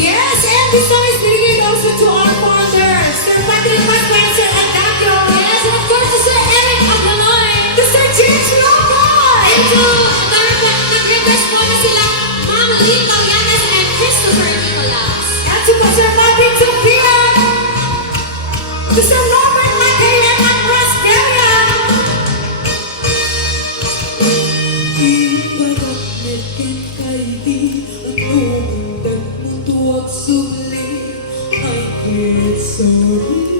Yes, and this song is dedicated also to our founders, Sir Patrick Pascual, Sir Agapio. Yes, and of course to Sir Eric Aganoy. To Sir James Loboy. And to nag-request po na sila Ma'am Lynn Paulianas and Christopher Nicolas. And to Sir Patrick Sophia. To Sir Robert Macayan and Rascaria. Ipanagnet kay di at lumundang mundo at sumli. I get sorry.